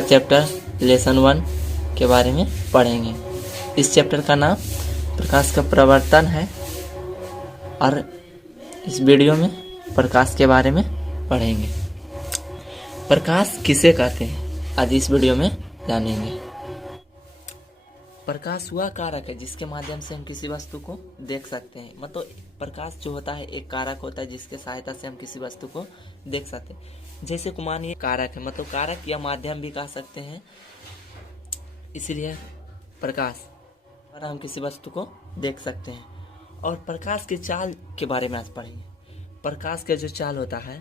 Chapter lesson 1 के बारे में पढ़ेंगे। इस चैप्टर का नाम प्रकाश का प्रवर्तन है और इस वीडियो में प्रकाश के बारे में पढ़ेंगे। प्रकाश किसे कहते हैं आज इस वीडियो में जानेंगे। प्रकाश वह कारक है जिसके माध्यम से हम किसी वस्तु को देख सकते हैं। मतलब प्रकाश जो होता है एक कारक होता है जिसके सहायता से हम किसी वस्तु को देख सकते हैं। जैसे मानिए कारक है, मतलब कारक या माध्यम भी कह सकते हैं, इसलिए प्रकाश पर हम किसी वस्तु को देख सकते हैं। और प्रकाश के चाल के बारे में आज पढ़ेंगे। प्रकाश का जो चाल होता है,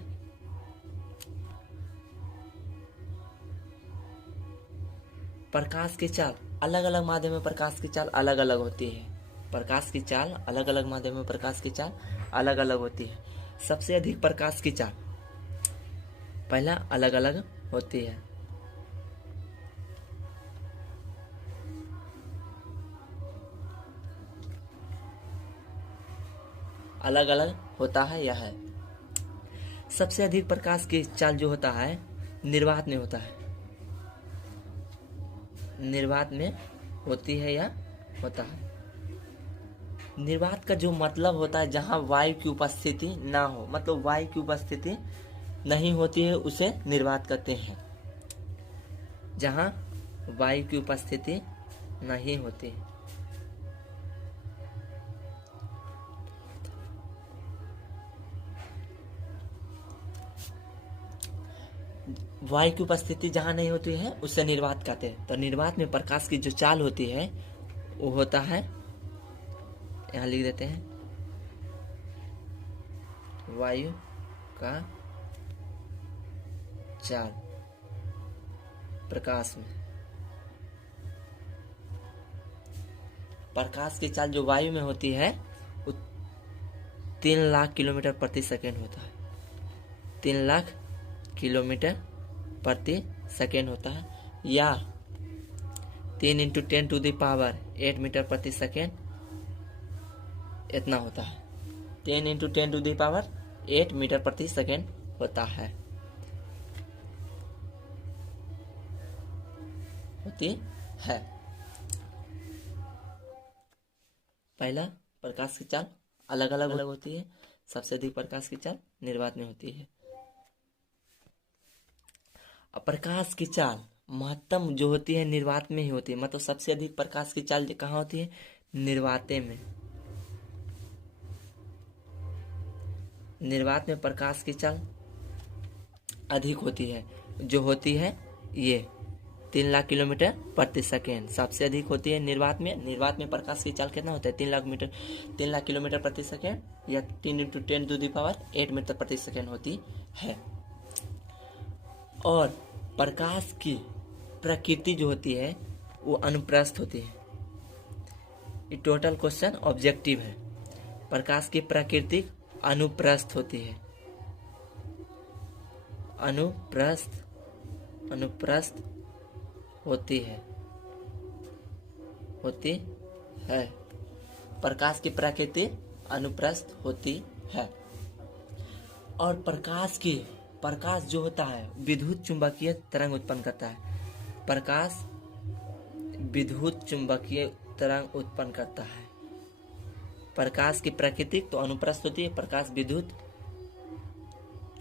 प्रकाश की चाल अलग अलग माध्यम में प्रकाश की चाल अलग अलग होती है। प्रकाश की चाल अलग अलग माध्यम में प्रकाश की चाल अलग अलग होती है। सबसे अधिक प्रकाश की चाल पहला अलग अलग होती है। अलग अलग होता है यह है। सबसे अधिक प्रकाश की चाल जो होता है निर्वात में होता है। निर्वात में होती है या होता है। निर्वात का जो मतलब होता है जहां वायु की उपस्थिति ना हो, मतलब वायु की उपस्थिति नहीं होती है उसे निर्वात कहते हैं। जहां वायु की उपस्थिति नहीं होती है वायु की उपस्थिति जहां नहीं होती है उसे निर्वात कहते हैं। तो निर्वात में प्रकाश की जो चाल होती है वो होता है, यहां लिख देते हैं, वायु का चाल प्रकाश में। प्रकाश की चाल जो वायु में होती है वो 3 लाख किलोमीटर प्रति सेकेंड होता है। 3 लाख किलोमीटर प्रति सेकेंड होता है, या 3 × 10⁸ मीटर प्रति सेकेंड इतना होता है। 10 × 10⁸ मीटर प्रति सेकेंड होता है, होती है। पहला प्रकाश की चाल अलग अलग होती है। सबसे अधिक प्रकाश की चाल निर्वात में होती है। प्रकाश की चाल महत्तम जो होती है निर्वात में ही होती है। मतलब सबसे अधिक प्रकाश की चाल कहाँ होती है? निर्वाते में। निर्वात में प्रकाश की चाल अधिक होती है, जो होती है ये 3 लाख किलोमीटर प्रति सेकेंड सबसे अधिक होती है निर्वात में। निर्वात में प्रकाश की चाल कितना होता है? 3 लाख किलोमीटर प्रति सेकेंड, या 3 × 10⁸ मीटर प्रति सेकेंड होती है। और प्रकाश की प्रकृति जो होती है वो अनुप्रस्थ होती है। ये टोटल क्वेश्चन ऑब्जेक्टिव है। प्रकाश की प्रकृति अनुप्रस्थ होती है। अनुप्रस्थ होती है प्रकाश की प्रकृति अनुप्रस्थ होती है। और प्रकाश जो होता है विद्युत चुंबकीय तरंग उत्पन्न करता है। प्रकाश विद्युत चुंबकीय तरंग उत्पन्न करता है। प्रकाश की प्रकृति तो अनुप्रस्थ होती है। प्रकाश विद्युत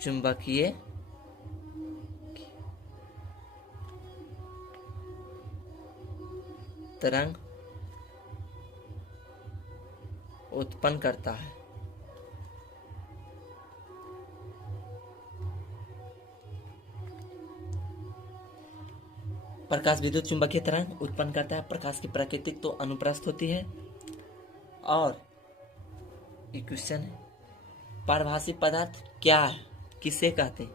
चुंबकीय तरंग उत्पन्न करता है। प्रकाश विद्युत चुंबकीय तरंग उत्पन्न करता है। प्रकाश की प्रकृति तो अनुप्रस्थ होती है। और एक क्वेश्चन है, पारभासी पदार्थ क्या है, किसे कहते हैं?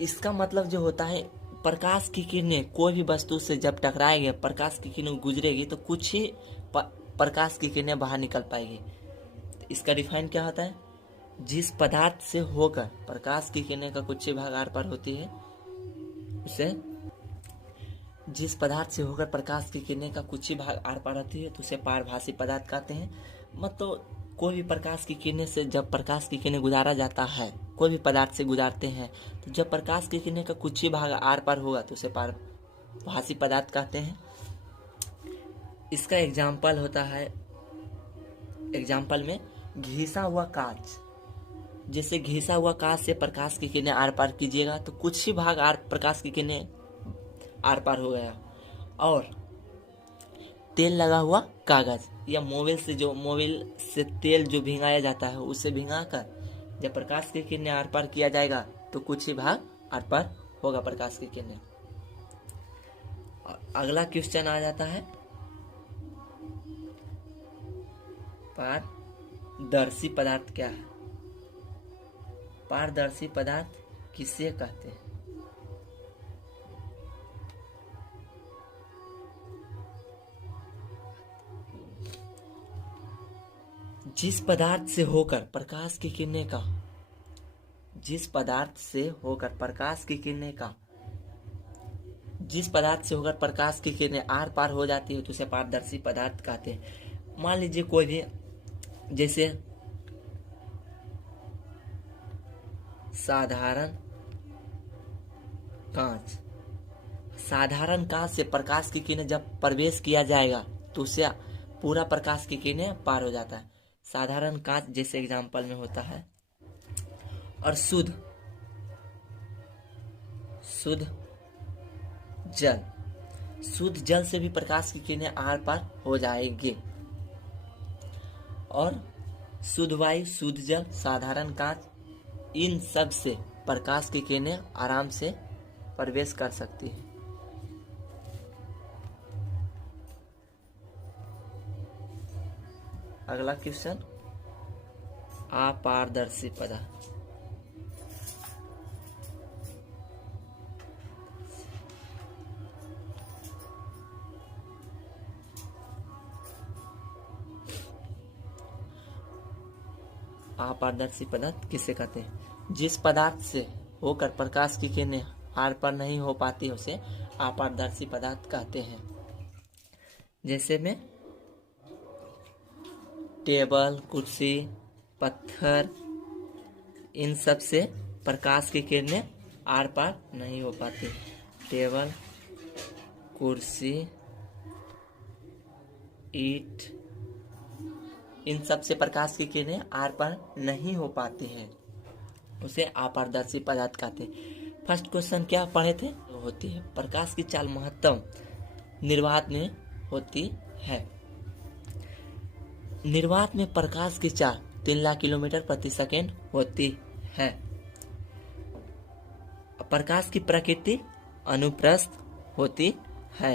इसका मतलब जो होता है प्रकाश की किरणें कोई भी वस्तु से जब टकराएगी, प्रकाश की किरणें गुजरेगी तो कुछ ही प्रकाश की किरणें बाहर निकल पाएगी। इसका डिफाइन क्या होता है? जिस पदार्थ से होकर प्रकाश की किरणें का कुछ ही भाग आर पार होती है उसे, जिस पदार्थ से होकर प्रकाश की किरणें का कुछ ही भाग आर पार होती है तो उसे पारभासी पदार्थ कहते हैं। मतलब कोई भी प्रकाश की किरणें से जब प्रकाश की किरणें गुजारा जाता है, कोई भी पदार्थ से गुजारते हैं, तो जब प्रकाश की किरणें का कुछ ही भाग आर पार होगा तो उसे पारभासी पदार्थ कहते हैं। इसका एग्जाम्पल होता है, एग्जाम्पल में घिसा हुआ कांच। जैसे घिसा हुआ कांच से प्रकाश की किरणें आर पार कीजिएगा तो कुछ ही भाग प्रकाश की किरणें आर पार हो गया। और तेल लगा हुआ कागज या मोबिल से तेल जो भिंगाया जाता है, उसे भिंगाकर जब प्रकाश की किरणें आर पार किया जाएगा तो कुछ ही भाग आर पार होगा प्रकाश की किरणें। और अगला क्वेश्चन आ जाता है, पारदर्शी पदार्थ क्या है? पारदर्शी पदार्थ किसे कहते हैं? जिस पदार्थ से होकर प्रकाश की किरणें का जिस पदार्थ से होकर प्रकाश की किरणें आर पार हो जाती है तो उसे पारदर्शी पदार्थ कहते हैं। मान लीजिए कोई भी, जैसे साधारण कांच से प्रकाश की किरणें जब प्रवेश किया जाएगा तो उससे पूरा प्रकाश की किरणें पार हो जाता है। साधारण कांच जैसे एग्जाम्पल में होता है। और शुद्ध जल से भी प्रकाश की किरणें आर पार हो जाएगी। और शुद्ध वायु, शुद्ध जल, साधारण कांच, इन सब से प्रकाश की किरणें आराम से प्रवेश कर सकती है। अगला क्वेश्चन, अपारदर्शी पदार्थ। अपारदर्शी पदार्थ किसे कहते हैं? जिस पदार्थ से होकर प्रकाश की किरणें आर पार नहीं हो पाती उसे अपारदर्शी पदार्थ कहते हैं। जैसे में टेबल, कुर्सी, पत्थर, इन सब से प्रकाश की किरणें आर पार नहीं हो पाती। टेबल, कुर्सी, ईंट, इन सब से प्रकाश की किरणें आर पार नहीं हो पाती हैं, उसे अपारदर्शी पदार्थ कहते हैं। फर्स्ट क्वेश्चन क्या पढ़े थे? होती है प्रकाश की चाल महत्तम निर्वात में होती है। निर्वात में प्रकाश की चाल 3 लाख किलोमीटर प्रति सेकेंड होती है। प्रकाश की प्रकृति अनुप्रस्थ होती है।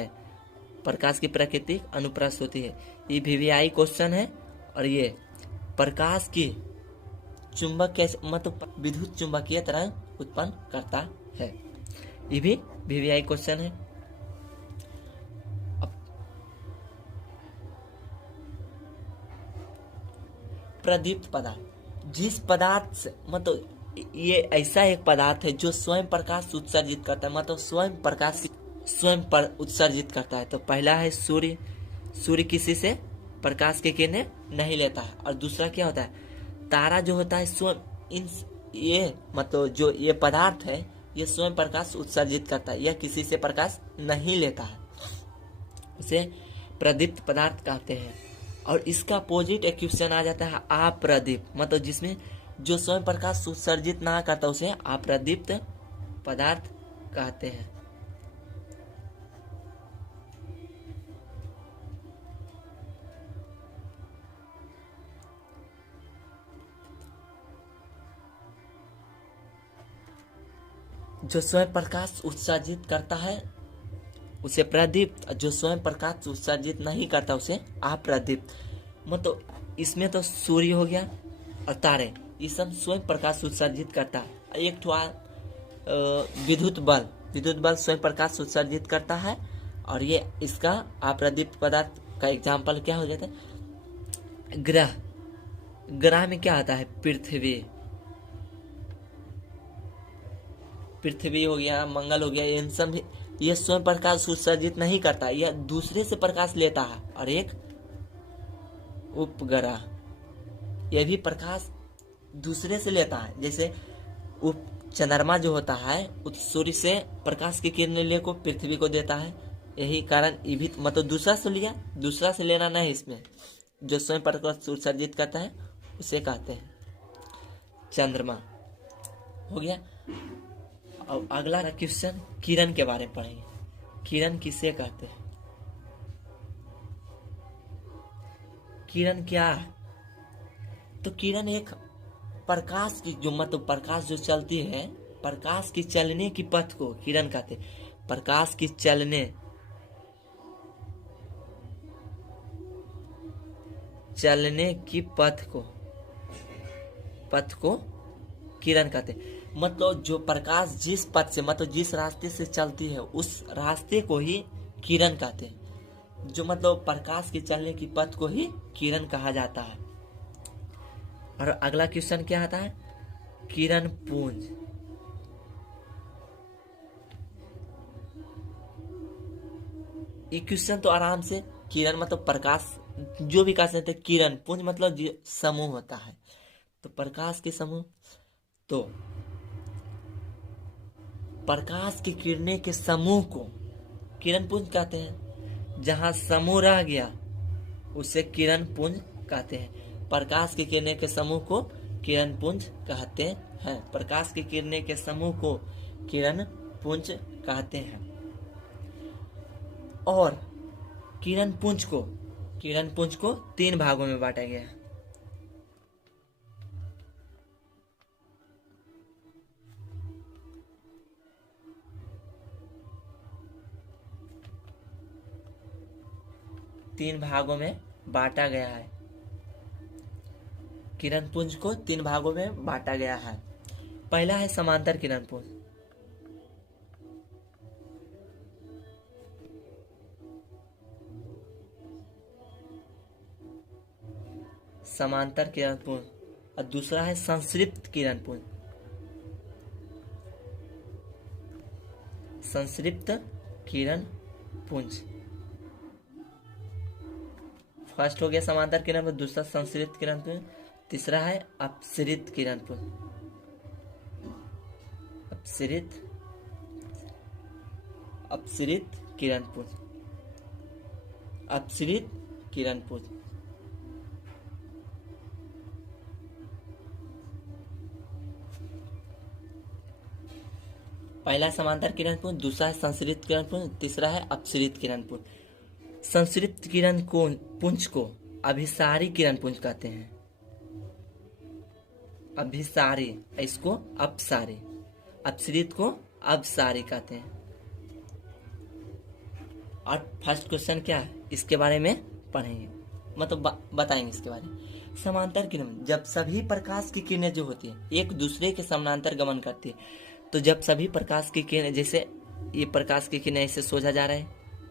प्रकाश की प्रकृति अनुप्रस्थ होती है। ये VVI क्वेश्चन है। और ये प्रकाश की चुंबक कैसे, मतलब विद्युत चुंबकीय तरंग उत्पन्न करता है। ये भी VVI क्वेश्चन है। प्रदीप्त पदार्थ, जिस पदार्थ से, मतलब ये ऐसा एक पदार्थ है जो स्वयं प्रकाश उत्सर्जित करता है, मतलब स्वयं पर उत्सर्जित करता है। तो पहला है सूर्य। सूर्य किसी से प्रकाश की किरणें नहीं लेता है। और दूसरा क्या होता है? तारा जो होता है स्वयं ये मतलब जो ये पदार्थ है ये स्वयं प्रकाश उत्सर्जित करता है, यह किसी से प्रकाश नहीं लेता है, उसे प्रदीप्त पदार्थ कहते हैं। और इसका अपोजिट एक क्वेश्चन आ जाता है अप्रदीप्त, मतलब जिसमें जो स्वयं प्रकाश उत्सर्जित ना करता उसे अप्रदीप्त पदार्थ कहते हैं। जो स्वयं प्रकाश उत्सर्जित करता है उसे प्रदीप्त, जो स्वयं प्रकाश उत्सर्जित नहीं करता उसे अप्रदीप्त। मतलब इसमें तो सूर्य हो गया और तारे, ये सब स्वयं प्रकाश उत्सर्जित करता है। एक ठो विद्युत बल स्वयं प्रकाश उत्सर्जित करता है। और ये इसका अप्रदीप्त पदार्थ का एग्जाम्पल क्या हो जाता है? ग्रह में क्या आता है? पृथ्वी हो गया, मंगल हो गया, इन सब ये स्वयं प्रकाश उत्सर्जित नहीं करता, यह दूसरे से प्रकाश लेता है। और एक उपग्रह, यह भी प्रकाश दूसरे से लेता है। जैसे चंद्रमा जो होता है उस सूर्य से प्रकाश की किरणें लेकर पृथ्वी को देता है। यही कारण ये भी मतलब दूसरा से लिया, दूसरा से लेना नहीं, इसमें जो स्वयं प्रकाश उत्सर्जित करता है उसे कहते हैं चंद्रमा। हो गया। अब अगला क्वेश्चन किरण के बारे में पढ़ेंगे। किरण किसे कहते हैं? किरण क्या है? तो किरण एक प्रकाश की जो मतलब प्रकाश जो चलती है, प्रकाश की चलने की पथ को किरण कहते हैं। प्रकाश की चलने की पथ को किरण कहते हैं। मतलब जो प्रकाश जिस पथ से मतलब जिस रास्ते से चलती है उस रास्ते को ही किरण कहते हैं। जो मतलब प्रकाश के चलने की पथ को ही किरण कहा जाता है। और अगला क्वेश्चन क्या आता है? किरण पुंज। ये क्वेश्चन तो आराम से, किरण मतलब प्रकाश जो भी कह सकते हैं, किरण पुंज मतलब जो समूह होता है, तो प्रकाश के समूह। तो प्रकाश की किरणें के समूह को किरण पुंज कहते हैं। जहां समूह रह गया उसे किरण पुंज कहते हैं। प्रकाश की किरणें के समूह को किरण पुंज कहते हैं। प्रकाश की किरणें के समूह को किरण पुंज कहते हैं। और किरण पुंज को 3 भागों में बांटा गया है। तीन भागों में बांटा गया है। किरण पुंज को 3 भागों में बांटा गया है। पहला है समांतर किरण पुंज। समांतर किरण पुंज। और दूसरा है संश्रिप्त किरण पुंज। संश्रिप्त किरण पुंज। फर्स्ट हो गया समांतर किरण पुंज, दूसरा संश्रिप्त किरण पुंज, तीसरा है अपसरित किरण पुंज। अपसरित किरण पुंज। अपसरित किरण पुंज। पहला समांतर किरण पुंज, दूसरा है संश्रित किरण पुंज, तीसरा है अपसरित किरण पुंज। संश्रिप्त किरण पुंज को अभिसारी किरण पुंज कहते हैं। अभिसारी, इसको अपसारी। अपसरित को अपसारी कहते हैं। और फर्स्ट क्वेश्चन क्या है इसके बारे में पढ़ेंगे, मतलब बताएंगे इसके बारे में। समांतर किरण, जब सभी प्रकाश की किरणें जो होती है एक दूसरे के समानांतर गमन करती है। तो जब सभी प्रकाश की किरणें, जैसे ये प्रकाश की किरणें ऐसे सोझा जा रहा है,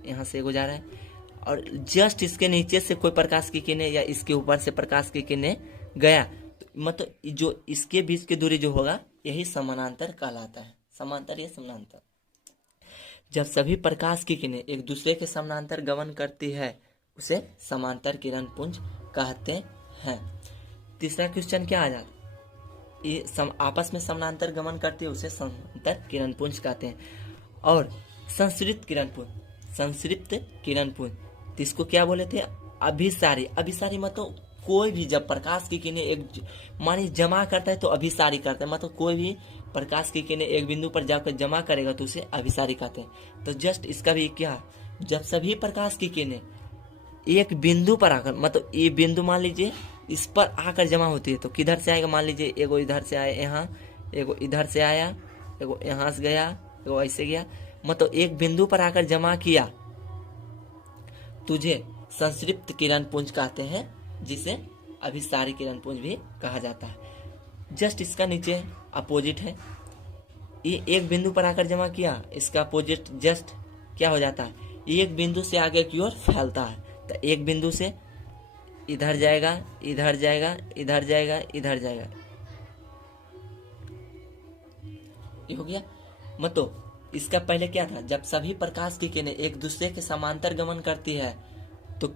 यहाँ से एगो जा रहा है, और जस्ट इसके नीचे से कोई प्रकाश की किरणें या इसके ऊपर से प्रकाश की किरणें गया, तो मतलब जो इसके बीच की दूरी जो होगा यही समानांतर कहलाता है। समांतर या समानांतर। जब सभी प्रकाश की किरणें एक दूसरे के समानांतर गमन करती है उसे समांतर किरण पुंज कहते हैं। तीसरा क्वेश्चन क्या आ जाता है? ये आपस में समानांतर गमन करती है उसे समांतर किरण पुंज कहते हैं। और संश्रित किरण पुंज, संश्रिप्त किरण पुंज, तो इसको क्या बोले थे? अभिसारी। अभिसारी मतलब कोई भी जब प्रकाश की किरणें एक मानी जमा करता है तो अभिसारी करता है। मतलब कोई भी प्रकाश की किरणें एक बिंदु पर जाकर जमा करेगा तो उसे अभिसारी कहते हैं। तो जस्ट इसका भी क्या, जब सभी प्रकाश की किरणें एक बिंदु पर आकर, मतलब ये बिंदु मान लीजिए इस पर आकर जमा होती है तो किधर से आएगा? मान लीजिए एगो इधर से आया यहाँ, एगो इधर से आया, एगो यहाँ से गया, एगो ऐसे गया, मतलब एक बिंदु पर आकर जमा किया, तुझे संश्रिप्त किरण पुंज कहते हैं, जिसे अभिसारी किरण पुंज भी कहा जाता है। जस्ट इसका नीचे अपोजिट है। ये एक बिंदु पर आकर जमा किया, इसका अपोजिट जस्ट क्या हो जाता है? एक बिंदु से आगे की ओर फैलता है। तो एक बिंदु से इधर जाएगा, इधर जाएगा, इधर जाएगा, इधर जाएगा, ये हो गया। मतलब इसका पहले क्या था? जब सभी प्रकाश की किरणें एक दूसरे के समांतर गमन करती है तो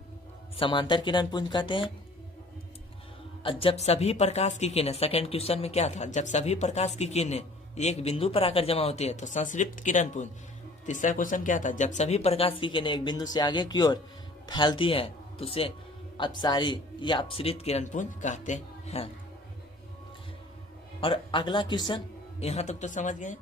समांतर किरण पुंज कहते हैं। जब सभी प्रकाश की किरणें, सेकंड क्वेश्चन में क्या था, जब सभी प्रकाश की किरणें एक बिंदु पर आकर जमा होती है तो संतृप्त किरण पुंज। तीसरा क्वेश्चन क्या था, जब सभी प्रकाश की किरणें एक बिंदु से आगे की ओर फैलती है तो उसे अपसारी या अपसरित किरण पुंज कहते हैं। और अगला क्वेश्चन, यहाँ तक तो समझ गए।